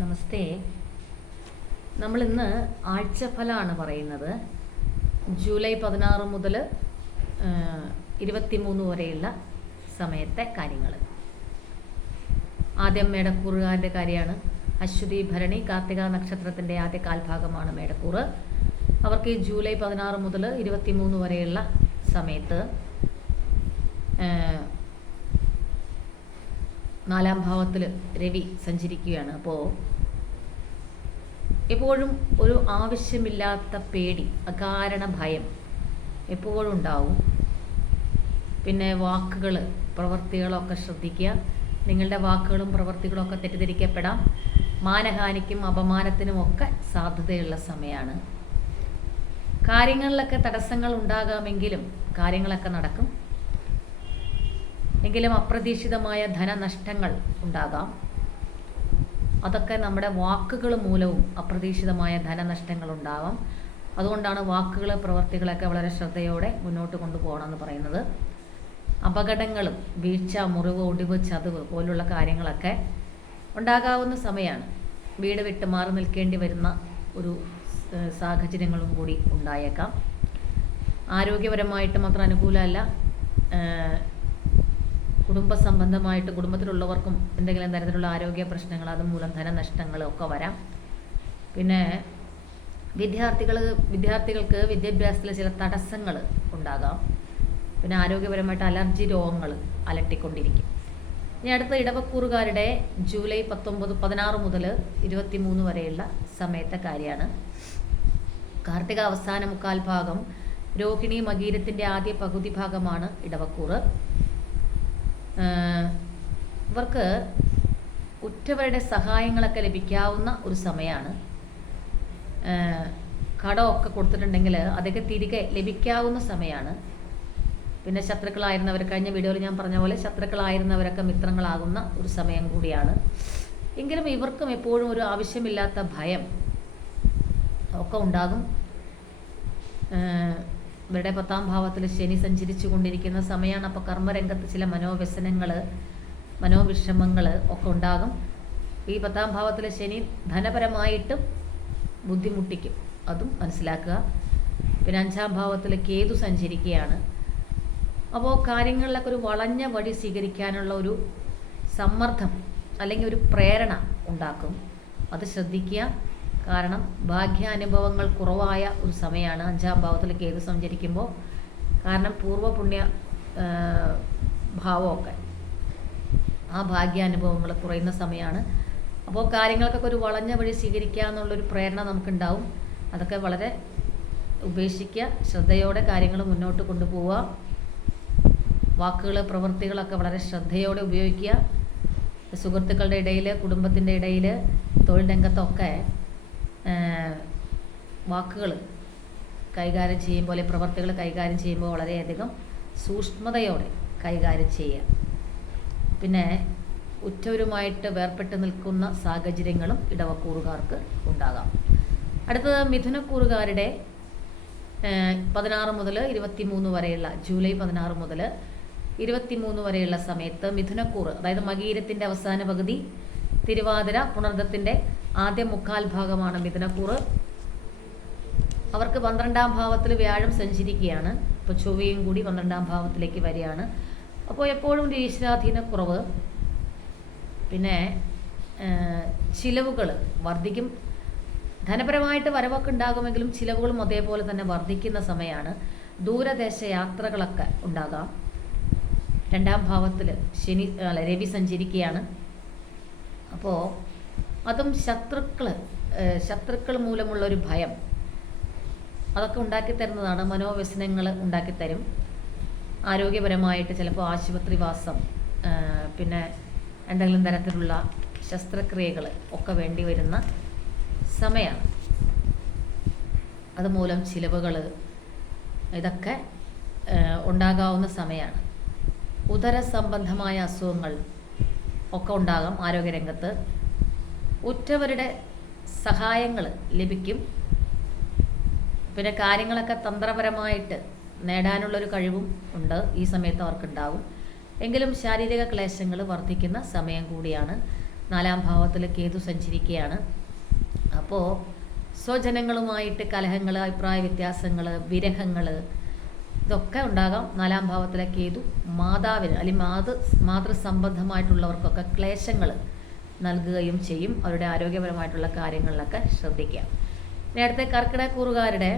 നമസ്തേ. നമ്മളിന്ന് ആഴ്ചഫലമാണ് പറയുന്നത്. ജൂലൈ 16 മുതൽ 23 വരെയുള്ള സമയത്തെ കാര്യങ്ങൾ. ആദ്യം മേടക്കൂറുകാരുടെ കാര്യമാണ്. അശ്വതി ഭരണി കാർത്തിക നക്ഷത്രത്തിൻ്റെ ആദ്യ കാൽഭാഗമാണ് മേടക്കൂറ്. അവർക്ക് ഈ ജൂലൈ 16 മുതൽ 23 വരെയുള്ള സമയത്ത് 4-ാം ഭാവത്തിൽ രവി സഞ്ചരിക്കുകയാണ്. അപ്പോൾ എപ്പോഴും ഒരു ആവശ്യമില്ലാത്ത പേടി, അകാരണ ഭയം എപ്പോഴും ഉണ്ടാവും. പിന്നെ വാക്കുകൾ, പ്രവൃത്തികളൊക്കെ ശ്രദ്ധിക്കുക. നിങ്ങളുടെ വാക്കുകളും പ്രവൃത്തികളും ഒക്കെ തെറ്റിദ്ധരിക്കപ്പെടാം. മാനഹാനിക്കും അപമാനത്തിനുമൊക്കെ സാധ്യതയുള്ള സമയമാണ്. കാര്യങ്ങളിലൊക്കെ തടസ്സങ്ങൾ ഉണ്ടാകാമെങ്കിലും കാര്യങ്ങളൊക്കെ നടക്കും. എങ്കിലും അപ്രതീക്ഷിതമായ ധനനഷ്ടങ്ങൾ ഉണ്ടാകാം. അതൊക്കെ നമ്മുടെ വാക്കുകൾ മൂലവും അപ്രതീക്ഷിതമായ ധനനഷ്ടങ്ങൾ ഉണ്ടാകാം. അതുകൊണ്ടാണ് വാക്കുകൾ, പ്രവൃത്തികളൊക്കെ വളരെ ശ്രദ്ധയോടെ മുന്നോട്ട് കൊണ്ടുപോകണമെന്ന് പറയുന്നത്. അപകടങ്ങളും വീഴ്ച, മുറിവ്, ഒടിവ്, ചതവ് പോലുള്ള കാര്യങ്ങളൊക്കെ ഉണ്ടാകാവുന്ന സമയമാണ്. വീട് വിട്ട് മാറി നിൽക്കേണ്ടി വരുന്ന ഒരു സാഹചര്യങ്ങളും കൂടി ഉണ്ടായേക്കാം. ആരോഗ്യപരമായിട്ട് മാത്രം അനുകൂലമല്ല, കുടുംബ സംബന്ധമായിട്ട് കുടുംബത്തിലുള്ളവർക്കും എന്തെങ്കിലും തരത്തിലുള്ള ആരോഗ്യ പ്രശ്നങ്ങൾ, അതുമൂലം ധനനഷ്ടങ്ങൾ ഒക്കെ വരാം. പിന്നെ വിദ്യാർത്ഥികൾക്ക് വിദ്യാഭ്യാസത്തിൽ ചില തടസ്സങ്ങൾ ഉണ്ടാകാം. പിന്നെ ആരോഗ്യപരമായിട്ട് അലർജി രോഗങ്ങൾ അലട്ടിക്കൊണ്ടിരിക്കും. ഇനി അടുത്ത ഇടവക്കൂറുകാരുടെ ജൂലൈ 16 മുതൽ 23 വരെയുള്ള സമയത്തെ കാര്യമാണ്. കാർത്തിക അവസാന മുക്കാൽ ഭാഗം, രോഹിണി മകീരത്തിൻ്റെ ആദ്യ പകുതി ഭാഗമാണ് ഇടവക്കൂറ്. ഇവർക്ക് ഉറ്റവരുടെ സഹായങ്ങളൊക്കെ ലഭിക്കാവുന്ന ഒരു സമയമാണ്. കടമൊക്കെ കൊടുത്തിട്ടുണ്ടെങ്കിൽ അതൊക്കെ തിരികെ ലഭിക്കാവുന്ന സമയമാണ്. പിന്നെ ശത്രുക്കളായിരുന്നവർ, കഴിഞ്ഞ വീഡിയോയിൽ ഞാൻ പറഞ്ഞ പോലെ ശത്രുക്കളായിരുന്നവരൊക്കെ മിത്രങ്ങളാകുന്ന ഒരു സമയം കൂടിയാണ്. എങ്കിലും ഇവർക്കും എപ്പോഴും ഒരു ആവശ്യമില്ലാത്ത ഭയം ഒക്കെ ഉണ്ടാകും. ഇവരുടെ 10-ാം ഭാവത്തിൽ ശനി സഞ്ചരിച്ചു കൊണ്ടിരിക്കുന്ന സമയമാണ്. അപ്പോൾ കർമ്മരംഗത്ത് ചില മനോവ്യസനങ്ങൾ, മനോവിഷമങ്ങൾ ഒക്കെ ഉണ്ടാകും. ഈ 10-ാം ഭാവത്തിൽ ശനി ധനപരമായിട്ടും ബുദ്ധിമുട്ടിക്കും, അതും മനസ്സിലാക്കുക. പിന്നെ 5-ാം ഭാവത്തിൽ കേതു സഞ്ചരിക്കുകയാണ്. അപ്പോൾ കാര്യങ്ങളിലൊക്കെ ഒരു വളഞ്ഞ വഴി സ്വീകരിക്കാനുള്ള ഒരു സമ്മർദ്ദം അല്ലെങ്കിൽ ഒരു പ്രേരണ ഉണ്ടാക്കും. അത് ശ്രദ്ധിക്കുക. കാരണം ഭാഗ്യാനുഭവങ്ങൾ കുറവായ ഒരു സമയമാണ് 5-ാം ഭാവത്തിൽ കേതു സഞ്ചരിക്കുമ്പോൾ. കാരണം പൂർവ്വപുണ്യ ഭാവമൊക്കെ, ആ ഭാഗ്യാനുഭവങ്ങൾ കുറയുന്ന സമയമാണ്. അപ്പോൾ കാര്യങ്ങൾക്കൊക്കെ ഒരു വളഞ്ഞ വഴി സ്വീകരിക്കുക എന്നുള്ളൊരു പ്രേരണ നമുക്കുണ്ടാവും. അതൊക്കെ വളരെ ഉപേക്ഷിക്കുക. ശ്രദ്ധയോടെ കാര്യങ്ങൾ മുന്നോട്ട് കൊണ്ടുപോവുക. വാക്കുകൾ, പ്രവൃത്തികളൊക്കെ വളരെ ശ്രദ്ധയോടെ ഉപയോഗിക്കുക. സുഹൃത്തുക്കളുടെ ഇടയിൽ, കുടുംബത്തിൻ്റെ ഇടയിൽ, തൊഴിൽ രംഗത്തൊക്കെ വാക്കുകൾ കൈകാര്യം ചെയ്യുമ്പോൾ, പ്രവൃത്തികൾ കൈകാര്യം ചെയ്യുമ്പോൾ വളരെയധികം സൂക്ഷ്മതയോടെ കൈകാര്യം ചെയ്യുക. പിന്നെ ഉറ്റവരുമായിട്ട് വേർപെട്ട് നിൽക്കുന്ന സാഹചര്യങ്ങളും ഇടവക്കൂറുകാർക്ക് ഉണ്ടാകാം. അടുത്തത് മിഥുനക്കൂറുകാരുടെ 16 മുതൽ 23 വരെയുള്ള, ജൂലൈ 16 മുതൽ 23 വരെയുള്ള സമയത്ത് മിഥുനക്കൂറ്, അതായത് മകീരത്തിൻ്റെ അവസാന പകുതി, തിരുവാതിര, പുണർദത്തിൻ്റെ ആദ്യ മുക്കാൽ ഭാഗമാണ് മിഥുനക്കൂറ്. അവർക്ക് 12-ാം ഭാവത്തിൽ വ്യാഴം സഞ്ചരിക്കുകയാണ്. ഇപ്പോൾ ചൊവ്വയും കൂടി 12-ാം ഭാവത്തിലേക്ക് വരികയാണ്. അപ്പോൾ എപ്പോഴും ഒരു ഈശ്വരാധീനക്കുറവ്, പിന്നെ ചിലവുകൾ വർദ്ധിക്കും. ധനപരമായിട്ട് വരവൊക്കെ ഉണ്ടാകുമെങ്കിലും ചിലവുകളും അതേപോലെ തന്നെ വർദ്ധിക്കുന്ന സമയമാണ്. ദൂരദേശ യാത്രകളൊക്കെ ഉണ്ടാകാം. 2-ാം ഭാവത്തിൽ രവി സഞ്ചരിക്കുകയാണ്. അപ്പോൾ അതും ശത്രുക്കൾ മൂലമുള്ളൊരു ഭയം അതൊക്കെ ഉണ്ടാക്കിത്തരുന്നതാണ്. മനോവ്യസനങ്ങൾ ഉണ്ടാക്കിത്തരും. ആരോഗ്യപരമായിട്ട് ചിലപ്പോൾ ആശുപത്രിവാസം, പിന്നെ എന്തെങ്കിലും തരത്തിലുള്ള ശസ്ത്രക്രിയകൾ ഒക്കെ വേണ്ടി വരുന്ന സമയമാണ്. അതുമൂലം ചിലവുകൾ ഇതൊക്കെ ഉണ്ടാകാവുന്ന സമയമാണ്. ഉദര സംബന്ധമായ അസുഖങ്ങൾ ഒക്കെ ഉണ്ടാകാം ആരോഗ്യരംഗത്ത്. ഉറ്റവരുടെ സഹായങ്ങൾ ലഭിക്കും. പിന്നെ കാര്യങ്ങളൊക്കെ തന്ത്രപരമായിട്ട് നേടാനുള്ളൊരു കഴിവും ഉണ്ട് ഈ സമയത്ത് അവർക്കുണ്ടാകും. എങ്കിലും ശാരീരിക ക്ലേശങ്ങൾ വർദ്ധിക്കുന്ന സമയം കൂടിയാണ്. 4-ാം ഭാവത്തിൽ കേതു സഞ്ചരിക്കുകയാണ്. അപ്പോൾ സ്വജനങ്ങളുമായിട്ട് കലഹങ്ങൾ, അഭിപ്രായ വ്യത്യാസങ്ങൾ, വിരഹങ്ങൾ ഇതൊക്കെ ഉണ്ടാകാം. 4-ാം ഭാവത്തിലെ കേതു മാതാവിന് അല്ലെങ്കിൽ മാതൃസംബന്ധമായിട്ടുള്ളവർക്കൊക്കെ ക്ലേശങ്ങൾ നൽകുകയും ചെയ്യും. അവരുടെ ആരോഗ്യപരമായിട്ടുള്ള കാര്യങ്ങളിലൊക്കെ ശ്രദ്ധിക്കുക. ഇനി അടുത്ത കർക്കിടകക്കൂറുകാരുടെ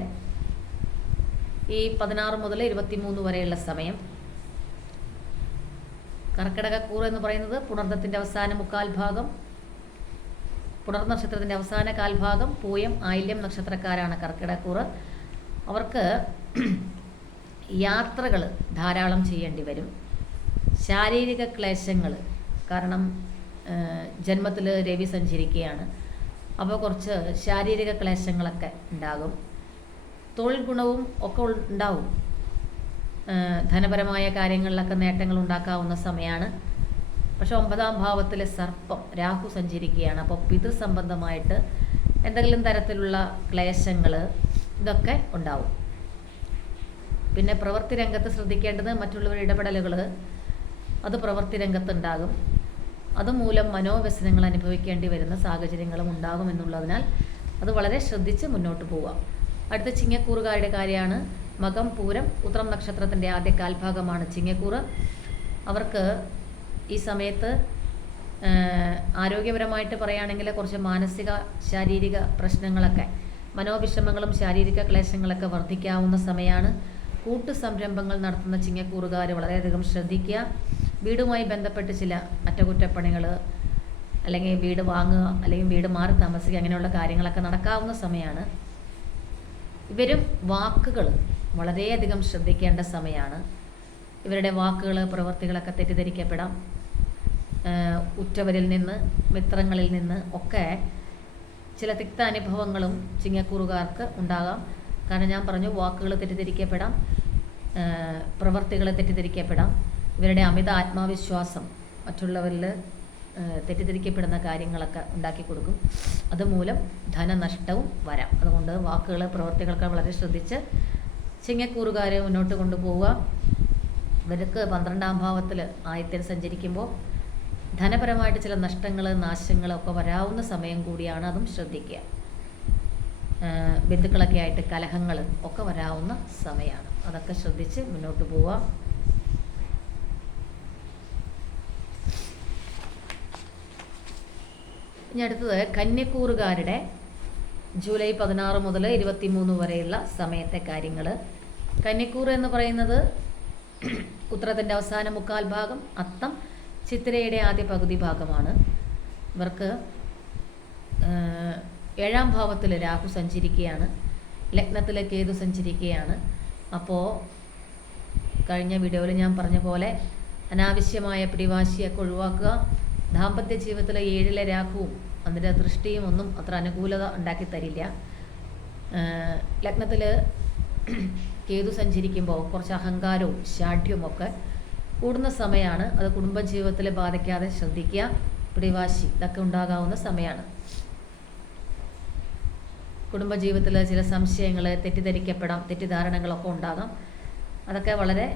ഈ 16 മുതൽ 23 വരെയുള്ള സമയം. കർക്കിടകക്കൂറ് എന്ന് പറയുന്നത് പുണർദത്തിൻ്റെ അവസാന 1/4 ഭാഗം, പുണർ നക്ഷത്രത്തിൻ്റെ അവസാന 1/4 ഭാഗം, പൂയം ആയില്യം നക്ഷത്രക്കാരാണ് കർക്കിടകക്കൂറ്. അവർക്ക് യാത്രകൾ ധാരാളം ചെയ്യേണ്ടി വരും. ശാരീരിക ക്ലേശങ്ങൾ, കാരണം ജന്മത്തിൽ രവി സഞ്ചരിക്കുകയാണ്. അപ്പോൾ കുറച്ച് ശാരീരിക ക്ലേശങ്ങളൊക്കെ ഉണ്ടാകും. തൊഴിൽ ഗുണവും ഒക്കെ ഉണ്ടാവും. ധനപരമായ കാര്യങ്ങളിലൊക്കെ നേട്ടങ്ങൾ ഉണ്ടാക്കാവുന്ന സമയമാണ്. പക്ഷെ 9-ാം ഭാവത്തിലെ സർപ്പം രാഹു സഞ്ചരിക്കുകയാണ്. അപ്പോൾ പിതൃസംബന്ധമായിട്ട് എന്തെങ്കിലും തരത്തിലുള്ള ക്ലേശങ്ങൾ ഇതൊക്കെ ഉണ്ടാവും. പിന്നെ പ്രവൃത്തി രംഗത്ത് ശ്രദ്ധിക്കേണ്ടത് മറ്റുള്ളവരുടെ ഇടപെടലുകൾ, അത് പ്രവൃത്തി രംഗത്തുണ്ടാകും. അതുമൂലം മനോവ്യസനങ്ങൾ അനുഭവിക്കേണ്ടി വരുന്ന സാഹചര്യങ്ങളും ഉണ്ടാകുമെന്നുള്ളതിനാൽ അത് വളരെ ശ്രദ്ധിച്ച് മുന്നോട്ട് പോവാം. അടുത്ത ചിങ്ങക്കൂറുകാരുടെ കാര്യമാണ്. മകം, പൂരം, ഉത്രം നക്ഷത്രത്തിൻ്റെ ആദ്യ 1/4 ഭാഗമാണ് ചിങ്ങക്കൂറ്. അവർക്ക് ഈ സമയത്ത് ആരോഗ്യപരമായിട്ട് പറയുകയാണെങ്കിൽ കുറച്ച് മാനസിക ശാരീരിക പ്രശ്നങ്ങളൊക്കെ, മനോവിഷമങ്ങളും ശാരീരിക ക്ലേശങ്ങളൊക്കെ വർദ്ധിക്കാവുന്ന സമയമാണ്. കൂട്ടു സംരംഭങ്ങൾ നടത്തുന്ന ചിങ്ങക്കൂറുകാർ വളരെയധികം ശ്രദ്ധിക്കുക. വീടുമായി ബന്ധപ്പെട്ട് ചില അറ്റകുറ്റപ്പണികൾ, അല്ലെങ്കിൽ വീട് വാങ്ങുക, അല്ലെങ്കിൽ വീട് മാറി താമസിക്കുക, അങ്ങനെയുള്ള കാര്യങ്ങളൊക്കെ നടക്കാവുന്ന സമയമാണ്. ഇവരും വാക്കുകൾ വളരെയധികം ശ്രദ്ധിക്കേണ്ട സമയമാണ്. ഇവരുടെ വാക്കുകൾ, പ്രവൃത്തികളൊക്കെ തെറ്റിദ്ധരിക്കപ്പെടാം. ഉറ്റവരിൽ നിന്ന്, മിത്രങ്ങളിൽ നിന്ന് ഒക്കെ ചില തിക്ത അനുഭവങ്ങളും ചിങ്ങക്കൂറുകാർക്ക് ഉണ്ടാകാം. കാരണം ഞാൻ പറഞ്ഞു, വാക്കുകൾ തെറ്റിദ്ധരിക്കപ്പെടാം, പ്രവൃത്തികൾ തെറ്റിദ്ധരിക്കപ്പെടാം. ഇവരുടെ അമിത ആത്മവിശ്വാസം മറ്റുള്ളവരിൽ തെറ്റിദ്ധരിക്കപ്പെടുന്ന കാര്യങ്ങളൊക്കെ ഉണ്ടാക്കി കൊടുക്കും. അതുമൂലം ധനനഷ്ടവും വരാം. അതുകൊണ്ട് വാക്കുകൾ, പ്രവൃത്തികളൊക്കെ വളരെ ശ്രദ്ധിച്ച് ചിങ്ങക്കൂറുകാരെ മുന്നോട്ട് കൊണ്ടുപോവുക. ഇവർക്ക് 12-ാം ഭാവത്തിൽ ആദിത്യൻ സഞ്ചരിക്കുമ്പോൾ ധനപരമായിട്ട് ചില നഷ്ടങ്ങൾ, നാശങ്ങളൊക്കെ വരാവുന്ന സമയം കൂടിയാണ്. അതും ശ്രദ്ധിക്കുക. ബന്ധുക്കളൊക്കെ ആയിട്ട് കലഹങ്ങൾ ഒക്കെ വരാവുന്ന സമയമാണ്. അതൊക്കെ ശ്രദ്ധിച്ച് മുന്നോട്ട് പോവുക. ഇനി അടുത്തത് കന്യക്കൂറുകാരുടെ ജൂലൈ 16 മുതൽ 23 വരെയുള്ള സമയത്തെ കാര്യങ്ങൾ. കന്യക്കൂറ് എന്ന് പറയുന്നത് ഉത്രത്തിൻ്റെ അവസാന 1/4 ഭാഗം, അത്തം ചിത്തിരയുടെ ആദ്യ പകുതി ഭാഗമാണ്. ഇവർക്ക് 7-ാം ഭാവത്തിൽ രാഹു സഞ്ചരിക്കുകയാണ്. ലഗ്നത്തിൽ കേതു സഞ്ചരിക്കുകയാണ്. അപ്പോൾ കഴിഞ്ഞ വീഡിയോയിൽ ഞാൻ പറഞ്ഞ പോലെ അനാവശ്യമായ പിടിവാശിയൊക്കെ ഒഴിവാക്കുക. ദാമ്പത്യ ജീവിതത്തിലെ 7-ലെ രാഹുവും അതിൻ്റെ ദൃഷ്ടിയും ഒന്നും അത്ര അനുകൂലത ഉണ്ടാക്കി തരില്ല. ലഗ്നത്തിൽ കേതു സഞ്ചരിക്കുമ്പോൾ കുറച്ച് അഹങ്കാരവും ശാഠ്യവും ഒക്കെ കൂടുന്ന സമയമാണ്. അത് കുടുംബജീവിതത്തിൽ ബാധിക്കാതെ ശ്രദ്ധിക്കുക. പിടിവാശി ഇതൊക്കെ ഉണ്ടാകാവുന്ന സമയമാണ്. കുടുംബജീവിതത്തിൽ ചില സംശയങ്ങൾ, തെറ്റിദ്ധാരണകളൊക്കെ ഉണ്ടാകാം. അതൊക്കെ വളരെ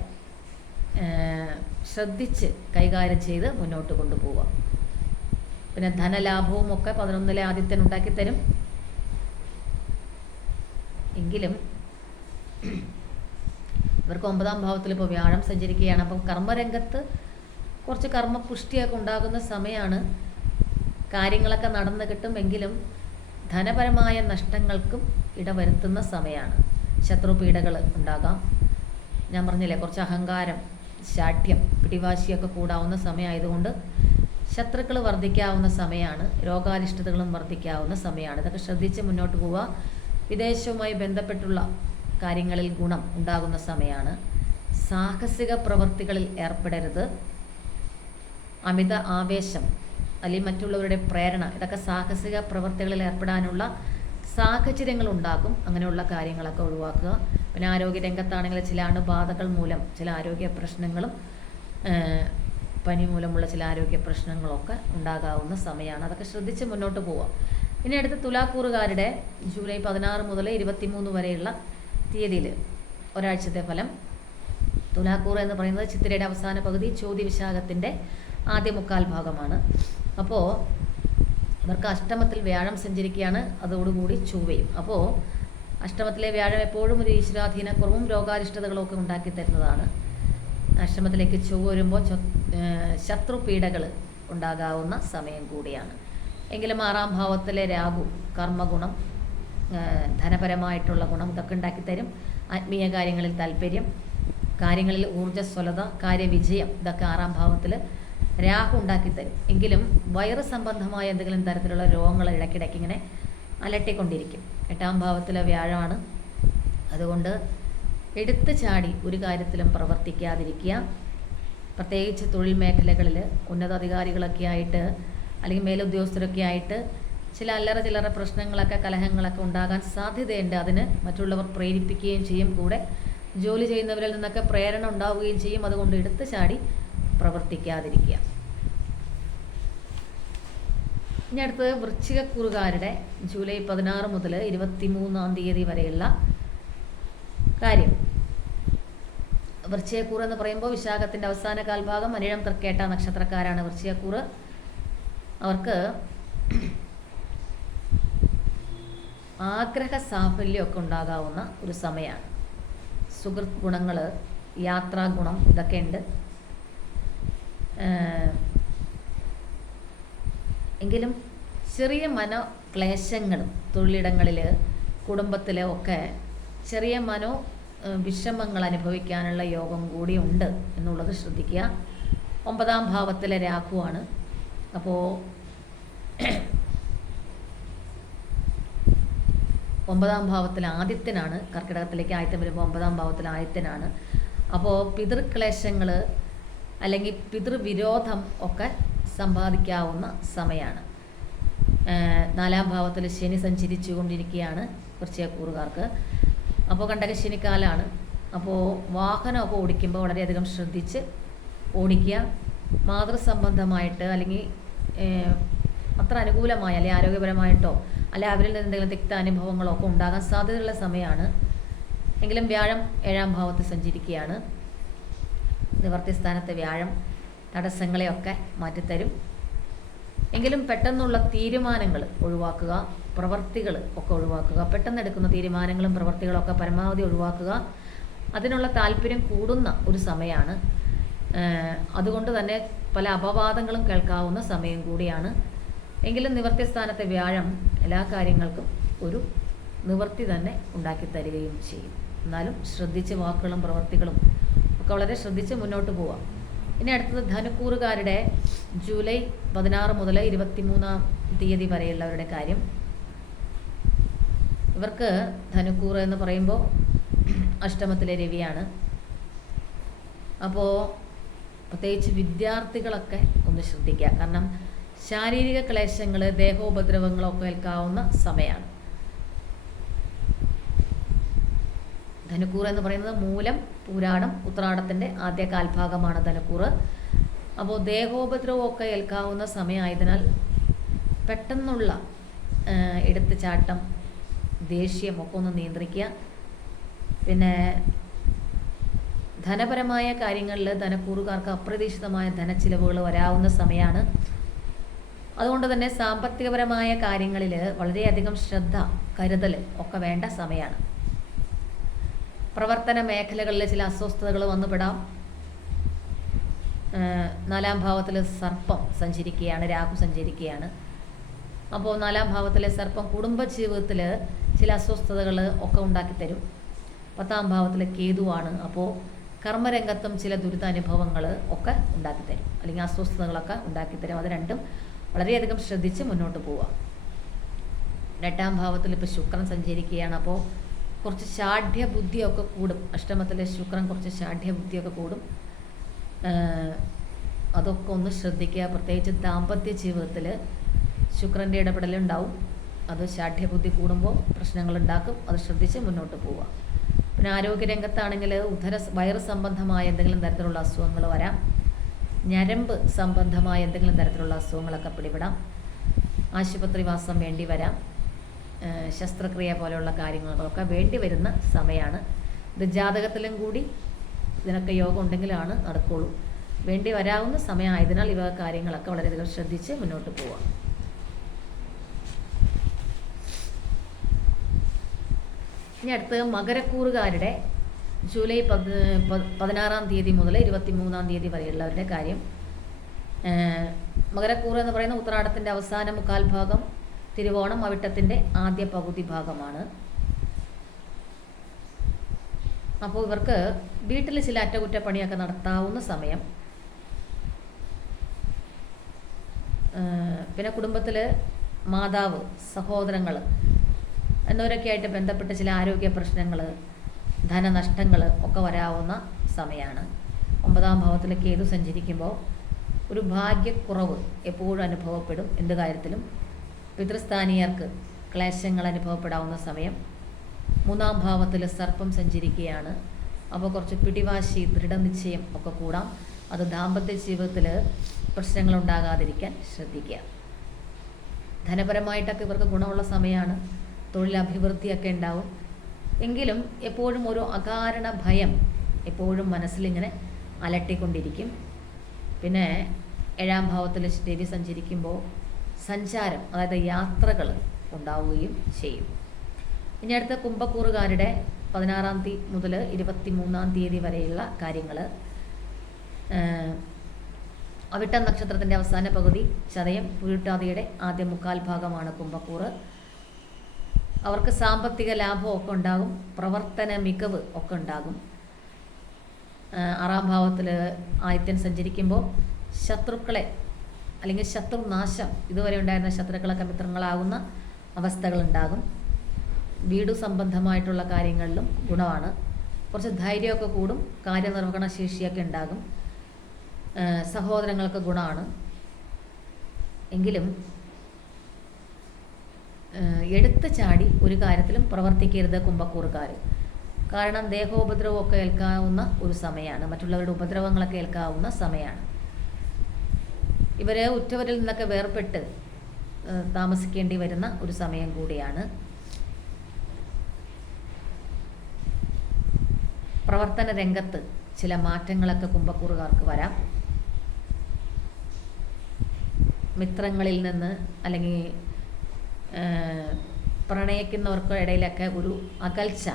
ശ്രദ്ധിച്ച് കൈകാര്യം ചെയ്ത് മുന്നോട്ട് കൊണ്ടുപോവുക. പിന്നെ ധനലാഭവും ഒക്കെ 11-ലെ ആദിത്യൻ ഉണ്ടാക്കിത്തരും. എങ്കിലും ഇവർക്ക് 9-ാം ഭാവത്തിൽ ഇപ്പോൾ വ്യാഴം സഞ്ചരിക്കുകയാണ്. അപ്പം കർമ്മരംഗത്ത് കുറച്ച് കർമ്മപുഷ്ടിയൊക്കെ ഉണ്ടാകുന്ന സമയമാണ്. കാര്യങ്ങളൊക്കെ നടന്നു കിട്ടുമെങ്കിലും ധനപരമായ നഷ്ടങ്ങൾക്കും ഇടവരുത്തുന്ന സമയമാണ്. ശത്രുപീഡകൾ ഉണ്ടാകാം. ഞാൻ പറഞ്ഞില്ലേ, കുറച്ച് അഹങ്കാരം, ശാഠ്യം, പിടിവാശിയൊക്കെ കൂടാവുന്ന സമയമായതുകൊണ്ട് ശത്രുക്കൾ വർദ്ധിക്കാവുന്ന സമയമാണ്. രോഗാരിഷ്ടതകളും വർദ്ധിക്കാവുന്ന സമയമാണ്. ഇതൊക്കെ ശ്രദ്ധിച്ച് മുന്നോട്ട് പോവുക. വിദേശവുമായി ബന്ധപ്പെട്ടുള്ള കാര്യങ്ങളിൽ ഗുണം ഉണ്ടാകുന്ന സമയമാണ്. സാഹസിക പ്രവൃത്തികളിൽ ഏർപ്പെടരുത്. അമിത ആവേശം അല്ലെങ്കിൽ മറ്റുള്ളവരുടെ പ്രേരണ, ഇതൊക്കെ സാഹസിക പ്രവൃത്തികളിൽ ഏർപ്പെടാനുള്ള സാഹചര്യങ്ങൾ ഉണ്ടാക്കും. അങ്ങനെയുള്ള കാര്യങ്ങളൊക്കെ ഒഴിവാക്കുക. പിന്നെ ആരോഗ്യരംഗത്താണെങ്കിൽ ചില അണുബാധകൾ മൂലം ചില ആരോഗ്യ പ്രശ്നങ്ങളും പനി മൂലമുള്ള ചില ആരോഗ്യ പ്രശ്നങ്ങളൊക്കെ ഉണ്ടാകാവുന്ന സമയമാണ്. അതൊക്കെ ശ്രദ്ധിച്ച് മുന്നോട്ട് പോവാം. ഇനി അടുത്ത തുലാക്കൂറുകാരുടെ ജൂലൈ 16 മുതൽ 23 വരെയുള്ള തീയതിയിൽ ഒരാഴ്ചത്തെ ഫലം. തുലാക്കൂറ് എന്ന് പറയുന്നത് ചിത്തിരയുടെ അവസാന പകുതി, ചോതി വിശാഖത്തിൻ്റെ ആദ്യ 1/4 ഭാഗമാണ്. അപ്പോൾ ഇവർക്ക് അഷ്ടമത്തിൽ വ്യാഴം സഞ്ചരിക്കുകയാണ്, അതോടുകൂടി ചൊവ്വയും. അപ്പോൾ അഷ്ടമത്തിലെ വ്യാഴം എപ്പോഴും ഒരു ഈശ്വരാധീനക്കുറവും രോഗാരിഷ്ടതകളും ഒക്കെ ഉണ്ടാക്കി തരുന്നതാണ്. അഷ്ടമത്തിലേക്ക് ചൊവ്വ വരുമ്പോൾ ശത്രുപീഡകൾ ഉണ്ടാകാവുന്ന സമയം കൂടിയാണ്. എങ്കിലും 6-ാം ഭാവത്തിലെ രാഹു കർമ്മഗുണം, ധനപരമായിട്ടുള്ള ഗുണം ഇതൊക്കെ ഉണ്ടാക്കിത്തരും. ആത്മീയ കാര്യങ്ങളിൽ താല്പര്യം, കാര്യങ്ങളിൽ ഊർജ്ജസ്വലത, കാര്യവിജയം ഇതൊക്കെ 6-ാം ഭാവത്തിൽ രാഹു ഉണ്ടാക്കിത്തരും. എങ്കിലും വൈറസ് സംബന്ധമായ എന്തെങ്കിലും തരത്തിലുള്ള രോഗങ്ങൾ ഇടയ്ക്കിടയ്ക്ക് ഇങ്ങനെ അലട്ടിക്കൊണ്ടിരിക്കും. 8-ാം ഭാവത്തിലെ വ്യാഴമാണ്. അതുകൊണ്ട് എടുത്തു ചാടി ഒരു കാര്യത്തിലും പ്രവർത്തിക്കാതിരിക്കുക. പ്രത്യേകിച്ച് തൊഴിൽ മേഖലകളിൽ ഉന്നതാധികാരികളൊക്കെ ആയിട്ട് അല്ലെങ്കിൽ മേലുദ്യോഗസ്ഥരൊക്കെ ആയിട്ട് ചില അല്ലറ ചില്ലറ പ്രശ്നങ്ങളൊക്കെ കലഹങ്ങളൊക്കെ ഉണ്ടാകാൻ സാധ്യതയുണ്ട്. അതിന് മറ്റുള്ളവർ പ്രേരിപ്പിക്കുകയും ചെയ്യും. കൂടെ ജോലി ചെയ്യുന്നവരിൽ നിന്നൊക്കെ പ്രേരണ ഉണ്ടാവുകയും ചെയ്യും. അതുകൊണ്ട് എടുത്തു ചാടി പ്രവർത്തിക്കാതിരിക്കുക. ഇനി അടുത്തത് വൃശ്ചികക്കൂറുകാരുടെ ജൂലൈ 16 മുതൽ 23-ാം തീയതി വരെയുള്ള കാര്യം. വൃശ്ചികക്കൂറ് എന്ന് പറയുമ്പോൾ വിശാഖത്തിൻ്റെ അവസാന കാൽഭാഗം അനിഴം തൃക്കേട്ട നക്ഷത്രക്കാരാണ് വൃശ്ചികക്കൂറ്. അവർക്ക് ആഗ്രഹ സാഫല്യമൊക്കെ ഉണ്ടാകാവുന്ന ഒരു സമയമാണ്. സുഹൃത്ത് ഗുണങ്ങൾ, യാത്രാ ഗുണം ഇതൊക്കെ ഉണ്ട്. എങ്കിലും ചെറിയ മനോക്ലേശങ്ങളും തൊഴിലിടങ്ങളിൽ കുടുംബത്തിൽ ഒക്കെ ചെറിയ വിഷമങ്ങൾ അനുഭവിക്കാനുള്ള യോഗം കൂടിയുണ്ട് എന്നുള്ളത് ശ്രദ്ധിക്കുക. 9-ാം ഭാവത്തിലെ രാഹുവാണ്. അപ്പോൾ 9-ാം ഭാവത്തിൽ ആദിത്യനാണ്. കർക്കിടകത്തിലേക്ക് ആദിത്യം വരുമ്പോൾ 9-ാം ഭാവത്തിൽ ആദിത്യനാണ്. അപ്പോൾ പിതൃക്ലേശങ്ങൾ അല്ലെങ്കിൽ പിതൃവിരോധം ഒക്കെ സമ്പാദിക്കാവുന്ന സമയമാണ്. 4-ാം ഭാവത്തിൽ ശനി സഞ്ചരിച്ചു കൊണ്ടിരിക്കുകയാണ് വൃശ്ചികക്കൂറുകാർക്ക്. അപ്പോൾ കണ്ടകശനിക്കാലാണ്. അപ്പോൾ വാഹനമൊക്കെ ഓടിക്കുമ്പോൾ വളരെയധികം ശ്രദ്ധിച്ച് ഓടിക്കുക. മാതൃസംബന്ധമായിട്ട് അല്ലെങ്കിൽ അത്ര അനുകൂലമായ അല്ലെങ്കിൽ ആരോഗ്യപരമായിട്ടോ അല്ലെ അവരിൽ നിന്ന് എന്തെങ്കിലും തിക്ത അനുഭവങ്ങളോ ഒക്കെ ഉണ്ടാകാൻ സാധ്യതയുള്ള സമയമാണ്. എങ്കിലും വ്യാഴം 7-ാം ഭാവത്തിൽ സഞ്ചരിക്കുകയാണ്. നിവർത്തി സ്ഥാനത്തെ വ്യാഴം തടസ്സങ്ങളെയൊക്കെ മാറ്റിത്തരും. എങ്കിലും പെട്ടെന്നുള്ള തീരുമാനങ്ങൾ ഒഴിവാക്കുക, പ്രവർത്തികൾ ഒക്കെ ഒഴിവാക്കുക. പെട്ടെന്ന് എടുക്കുന്ന തീരുമാനങ്ങളും പ്രവർത്തികളൊക്കെ പരമാവധി ഒഴിവാക്കുക. അതിനുള്ള താല്പര്യം കൂടുന്ന ഒരു സമയമാണ്. അതുകൊണ്ട് തന്നെ പല അപവാദങ്ങളും കേൾക്കാവുന്ന സമയം കൂടിയാണ്. എങ്കിലും നിവർത്തി സ്ഥാനത്തെ വ്യാഴം എല്ലാ കാര്യങ്ങൾക്കും ഒരു നിവർത്തി തന്നെ ഉണ്ടാക്കി തരികയും ചെയ്യും. എന്നാലും ശ്രദ്ധിച്ച് വാക്കുകളും പ്രവർത്തികളും ഒക്കെ വളരെ ശ്രദ്ധിച്ച് മുന്നോട്ട് പോവാം. ഇനി അടുത്തത് ധനുക്കൂറുകാരുടെ ജൂലൈ 16 മുതൽ 23-ാം തീയതി വരെയുള്ളവരുടെ കാര്യം. ഇവർക്ക് ധനുക്കൂറ് എന്ന് പറയുമ്പോൾ അഷ്ടമത്തിലെ രവിയാണ്. അപ്പോൾ പ്രത്യേകിച്ച് വിദ്യാർത്ഥികളൊക്കെ ഒന്ന് ശ്രദ്ധിക്കുക. കാരണം ശാരീരിക ക്ലേശങ്ങൾ, ദേഹോപദ്രവങ്ങളൊക്കെ ഏൽക്കാവുന്ന സമയമാണ്. ധനുക്കൂറ് എന്ന് പറയുന്നത് മൂലം, പൂരാടം, ഉത്രാടത്തിൻ്റെ ആദ്യ കാൽഭാഗമാണ് ധനുക്കൂറ്. അപ്പോൾ ദേഹോപദ്രവമൊക്കെ ഏൽക്കാവുന്ന സമയമായതിനാൽ പെട്ടെന്നുള്ള എടുത്തുചാട്ടം, ദേഷ്യം ഒക്കെ ഒന്ന് നിയന്ത്രിക്കുക. പിന്നെ ധനപരമായ കാര്യങ്ങളിൽ ധനക്കൂറുകാർക്ക് അപ്രതീക്ഷിതമായ ധനച്ചിലവുകൾ വരാവുന്ന സമയമാണ്. അതുകൊണ്ട് തന്നെ സാമ്പത്തികപരമായ കാര്യങ്ങളിൽ വളരെയധികം ശ്രദ്ധ, കരുതൽ ഒക്കെ വേണ്ട സമയമാണ്. പ്രവർത്തന മേഖലകളിൽ ചില അസ്വസ്ഥതകൾ വന്നുപെടാം. 4-ാം ഭാവത്തിൽ സർപ്പം സഞ്ചരിക്കുകയാണ്, രാഹു സഞ്ചരിക്കുകയാണ്. അപ്പോൾ 4-ാം ഭാവത്തിലെ സർപ്പം കുടുംബജീവിതത്തിൽ ചില അസ്വസ്ഥതകൾ ഒക്കെ ഉണ്ടാക്കിത്തരും. 10-ാം ഭാവത്തിൽ കേതുവാണ്. അപ്പോൾ കർമ്മരംഗത്തും ചില ദുരിതാനുഭവങ്ങൾ ഒക്കെ ഉണ്ടാക്കിത്തരും, അല്ലെങ്കിൽ അസ്വസ്ഥതകളൊക്കെ ഉണ്ടാക്കിത്തരും. അത് രണ്ടും വളരെയധികം ശ്രദ്ധിച്ച് മുന്നോട്ട് പോവുക. 8-ാം ഭാവത്തിൽ ഇപ്പോൾ ശുക്രൻ സഞ്ചരിക്കുകയാണ്. അപ്പോൾ കുറച്ച് ഷാഠ്യ ബുദ്ധിയൊക്കെ കൂടും. അഷ്ടമത്തിലെ ശുക്രൻ കുറച്ച് ഷാഠ്യ ബുദ്ധിയൊക്കെ കൂടും. അതൊക്കെ ഒന്ന് ശ്രദ്ധിക്കുക. പ്രത്യേകിച്ച് ദാമ്പത്യ ജീവിതത്തിൽ ശുക്രൻ്റെ ഇടപെടലുണ്ടാവും. അത് ഷാഠ്യബുദ്ധി കൂടുമ്പോൾ പ്രശ്നങ്ങളുണ്ടാക്കും. അത് ശ്രദ്ധിച്ച് മുന്നോട്ട് പോവുക. പിന്നെ ആരോഗ്യരംഗത്താണെങ്കിൽ വയറ് സംബന്ധമായ എന്തെങ്കിലും തരത്തിലുള്ള അസുഖങ്ങൾ വരാം. ഞരമ്പ് സംബന്ധമായ എന്തെങ്കിലും തരത്തിലുള്ള അസുഖങ്ങളൊക്കെ പിടിപെടാം. ആശുപത്രിവാസം വേണ്ടി വരാം. ശസ്ത്രക്രിയ പോലെയുള്ള കാര്യങ്ങളൊക്കെ വേണ്ടി വരുന്ന സമയമാണ്. ഇത് ജാതകത്തിലും കൂടി ഇതിനൊക്കെ യോഗം ഉണ്ടെങ്കിലാണ് നടക്കുകയുള്ളൂ. വേണ്ടി വരാവുന്ന സമയമായതിനാൽ ഇവ കാര്യങ്ങളൊക്കെ വളരെയധികം ശ്രദ്ധിച്ച് മുന്നോട്ട് പോവാം. ഇനി അടുത്ത് മകരക്കൂറുകാരുടെ ജൂലൈ 16-ാം തീയതി മുതൽ 23-ാം തീയതി വരെയുള്ളവരുടെ കാര്യം. മകരക്കൂറ് എന്ന് പറയുന്ന ഉത്രാടത്തിൻ്റെ അവസാന മുക്കാൽ ഭാഗം, തിരുവോണം അവിട്ടത്തിൻ്റെ ആദ്യ പകുതി ഭാഗമാണ്. അപ്പോൾ ഇവർക്ക് വീട്ടിൽ ചില അറ്റകുറ്റപ്പണിയൊക്കെ നടത്താവുന്ന സമയം. പിന്നെ കുടുംബത്തിൽ മാതാവ്, സഹോദരങ്ങൾ എന്നിവരൊക്കെ ആയിട്ട് ബന്ധപ്പെട്ട ചില ആരോഗ്യ പ്രശ്നങ്ങൾ, ധനനഷ്ടങ്ങൾ ഒക്കെ വരാവുന്ന സമയമാണ്. 9-ാം ഭാവത്തിൽ കേതു സഞ്ചരിക്കുമ്പോൾ ഒരു ഭാഗ്യക്കുറവ് എപ്പോഴും അനുഭവപ്പെടും. എന്ത് കാര്യത്തിലും പിതൃസ്ഥാനീയർക്ക് ക്ലേശങ്ങൾ അനുഭവപ്പെടാവുന്ന സമയം. 3-ാം ഭാവത്തിൽ സർപ്പം സഞ്ചരിക്കുകയാണ്. അപ്പോൾ കുറച്ച് പിടിവാശി, ദൃഢനിശ്ചയം ഒക്കെ കൂടാം. അത് ദാമ്പത്യ ജീവിതത്തിൽ പ്രശ്നങ്ങളുണ്ടാകാതിരിക്കാൻ ശ്രദ്ധിക്കുക. ധനപരമായിട്ടൊക്കെ ഇവർക്ക് ഗുണമുള്ള സമയമാണ്. തൊഴിലഭിവൃദ്ധിയൊക്കെ ഉണ്ടാവും. എങ്കിലും എപ്പോഴും ഒരു അകാരണ ഭയം എപ്പോഴും മനസ്സിലിങ്ങനെ അലട്ടിക്കൊണ്ടിരിക്കും. പിന്നെ 7-ാം ഭാവത്തിൽ രവി സഞ്ചരിക്കുമ്പോൾ സഞ്ചാരം, അതായത് യാത്രകൾ ഉണ്ടാവുകയും ചെയ്യും. ഇനി അടുത്ത കുംഭക്കൂറുകാരുടെ 16-ാം തീയതി മുതൽ 23-ാം തീയതി വരെയുള്ള കാര്യങ്ങൾ. അവിട്ടം നക്ഷത്രത്തിൻ്റെ അവസാന പകുതി, ചതയം പുരുട്ടാതിയുടെ ആദ്യ മുക്കാൽ ഭാഗമാണ് കുംഭക്കൂറ്. അവർക്ക് സാമ്പത്തിക ലാഭമൊക്കെ ഉണ്ടാകും, പ്രവർത്തന മികവ് ഒക്കെ ഉണ്ടാകും. 6-ാം ഭാവത്തിൽ ആദിത്യൻ സഞ്ചരിക്കുമ്പോൾ ശത്രുക്കളെ അല്ലെങ്കിൽ ശത്രുനാശം, ഇതുവരെ ഉണ്ടായിരുന്ന ശത്രുക്കളൊക്കെ മിത്രങ്ങളാകുന്ന അവസ്ഥകളുണ്ടാകും. വീടു സംബന്ധമായിട്ടുള്ള കാര്യങ്ങളിലും ഗുണമാണ്. കുറച്ച് ധൈര്യമൊക്കെ കൂടും, കാര്യനിർവഹണ ശേഷിയൊക്കെ ഉണ്ടാകും. സഹോദരങ്ങൾക്ക് ഗുണമാണ്. എങ്കിലും എടുത്ത് ചാടി ഒരു കാര്യത്തിലും പ്രവർത്തിക്കരുത് കുംഭക്കൂറുകാർ. കാരണം ദേഹോപദ്രവമൊക്കെ ഏൽക്കാവുന്ന ഒരു സമയമാണ്, മറ്റുള്ളവരുടെ ഉപദ്രവങ്ങളൊക്കെ ഏൽക്കാവുന്ന സമയമാണ്. ഇവർ ഉറ്റവരിൽ നിന്നൊക്കെ വേർപെട്ട് താമസിക്കേണ്ടി വരുന്ന ഒരു സമയം കൂടിയാണ്. പ്രവർത്തന രംഗത്ത് ചില മാറ്റങ്ങളൊക്കെ കുംഭക്കൂറുകാർക്ക് വരാം. മിത്രങ്ങളിൽ നിന്ന് അല്ലെങ്കിൽ പ്രണയിക്കുന്നവർക്ക് ഇടയിലൊക്കെ ഒരു അകൽച്ച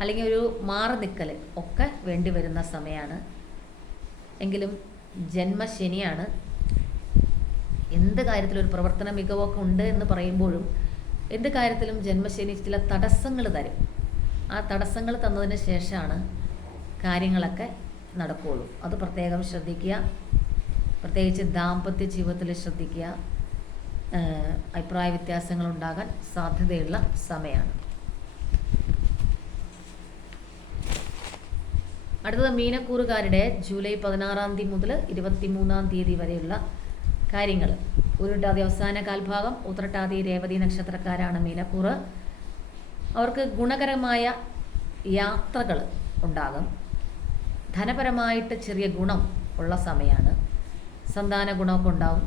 അല്ലെങ്കിൽ ഒരു മാറി നിൽക്കൽ ഒക്കെ വേണ്ടി വരുന്ന സമയമാണ്. എങ്കിലും ജന്മശനിയാണ്. എന്ത് കാര്യത്തിലും ഒരു പ്രവർത്തന മികവൊക്കെ ഉണ്ട് എന്ന് പറയുമ്പോഴും എന്ത് കാര്യത്തിലും ജന്മശനി ചില തടസ്സങ്ങൾ തരും. ആ തടസ്സങ്ങൾ തന്നതിന് ശേഷമാണ് കാര്യങ്ങളൊക്കെ നടക്കുകയുള്ളൂ. അത് പ്രത്യേകം ശ്രദ്ധിക്കുക. പ്രത്യേകിച്ച് ദാമ്പത്യ ജീവിതത്തിൽ ശ്രദ്ധിക്കുക. അഭിപ്രായ വ്യത്യാസങ്ങൾ ഉണ്ടാകാൻ സാധ്യതയുള്ള സമയമാണ്. അടുത്തത് മീനക്കൂറുകാരുടെ ജൂലൈ 16-ാം തീയതി മുതൽ 23-ാം തീയതി വരെയുള്ള കാര്യങ്ങൾ. ഉരുട്ടാതി അവസാന കാൽഭാഗം, ഉത്രട്ടാതി രേവതി നക്ഷത്രക്കാരാണ് മീനക്കൂറ്. അവർക്ക് ഗുണകരമായ യാത്രകൾ ഉണ്ടാകും. ധനപരമായിട്ട് ചെറിയ ഗുണം ഉള്ള സമയമാണ്. സന്താന ഗുണമൊക്കെ ഉണ്ടാവും.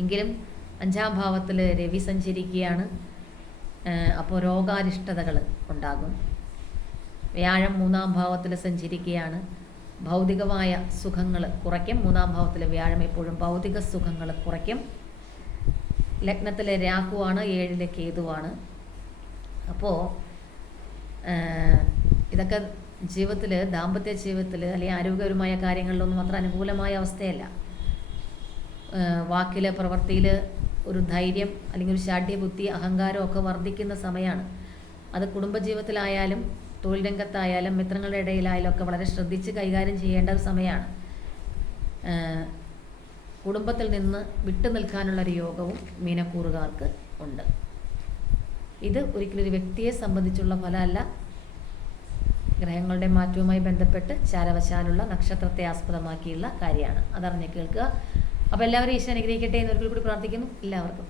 എങ്കിലും 5-ാം ഭാവത്തിൽ രവി സഞ്ചരിക്കുകയാണ്. അപ്പോൾ രോഗാരിഷ്ടതകൾ ഉണ്ടാകും. വ്യാഴം 3-ാം ഭാവത്തിൽ സഞ്ചരിക്കുകയാണ്. ഭൗതികമായ സുഖങ്ങൾ കുറയ്ക്കും. 3-ാം ഭാവത്തിൽ വ്യാഴം എപ്പോഴും ഭൗതിക സുഖങ്ങൾ കുറയ്ക്കും. ലഗ്നത്തിലെ രാഹുവാണ്, 7-ലെ കേതുവാണ്. അപ്പോൾ ഇതൊക്കെ ജീവിതത്തിൽ, ദാമ്പത്യ ജീവിതത്തിൽ അല്ലെങ്കിൽ ആരോഗ്യപരമായ കാര്യങ്ങളിലൊന്നും അത്ര അനുകൂലമായ അവസ്ഥയല്ല. വാക്കിൽ, പ്രവൃത്തിയിൽ ഒരു ധൈര്യം അല്ലെങ്കിൽ ഒരു ശാഠ്യബുദ്ധി, അഹങ്കാരമൊക്കെ വർദ്ധിക്കുന്ന സമയമാണ്. അത് കുടുംബജീവിതത്തിലായാലും തൊഴിൽ രംഗത്തായാലും മിത്രങ്ങളുടെ ഇടയിലായാലും ഒക്കെ വളരെ ശ്രദ്ധിച്ച് കൈകാര്യം ചെയ്യേണ്ട ഒരു സമയമാണ്. കുടുംബത്തിൽ നിന്ന് വിട്ടു നിൽക്കാനുള്ളൊരു യോഗവും മീനക്കൂറുകാർക്ക് ഉണ്ട്. ഇത് ഒരിക്കലും ഒരു വ്യക്തിയെ സംബന്ധിച്ചുള്ള ഫലമല്ല. ഗ്രഹങ്ങളുടെ മാറ്റവുമായി ബന്ധപ്പെട്ട് ചാരവശാലുള്ള നക്ഷത്രത്തെ ആസ്പദമാക്കിയുള്ള കാര്യമാണ്. അതറിഞ്ഞ് കേൾക്കുക. അപ്പോൾ എല്ലാവരും ഈശ്വരൻ അനുഗ്രഹിക്കട്ടെ എന്നൊരിക്കൽ കൂടി പ്രാർത്ഥിക്കുന്നു. എല്ലാവർക്കും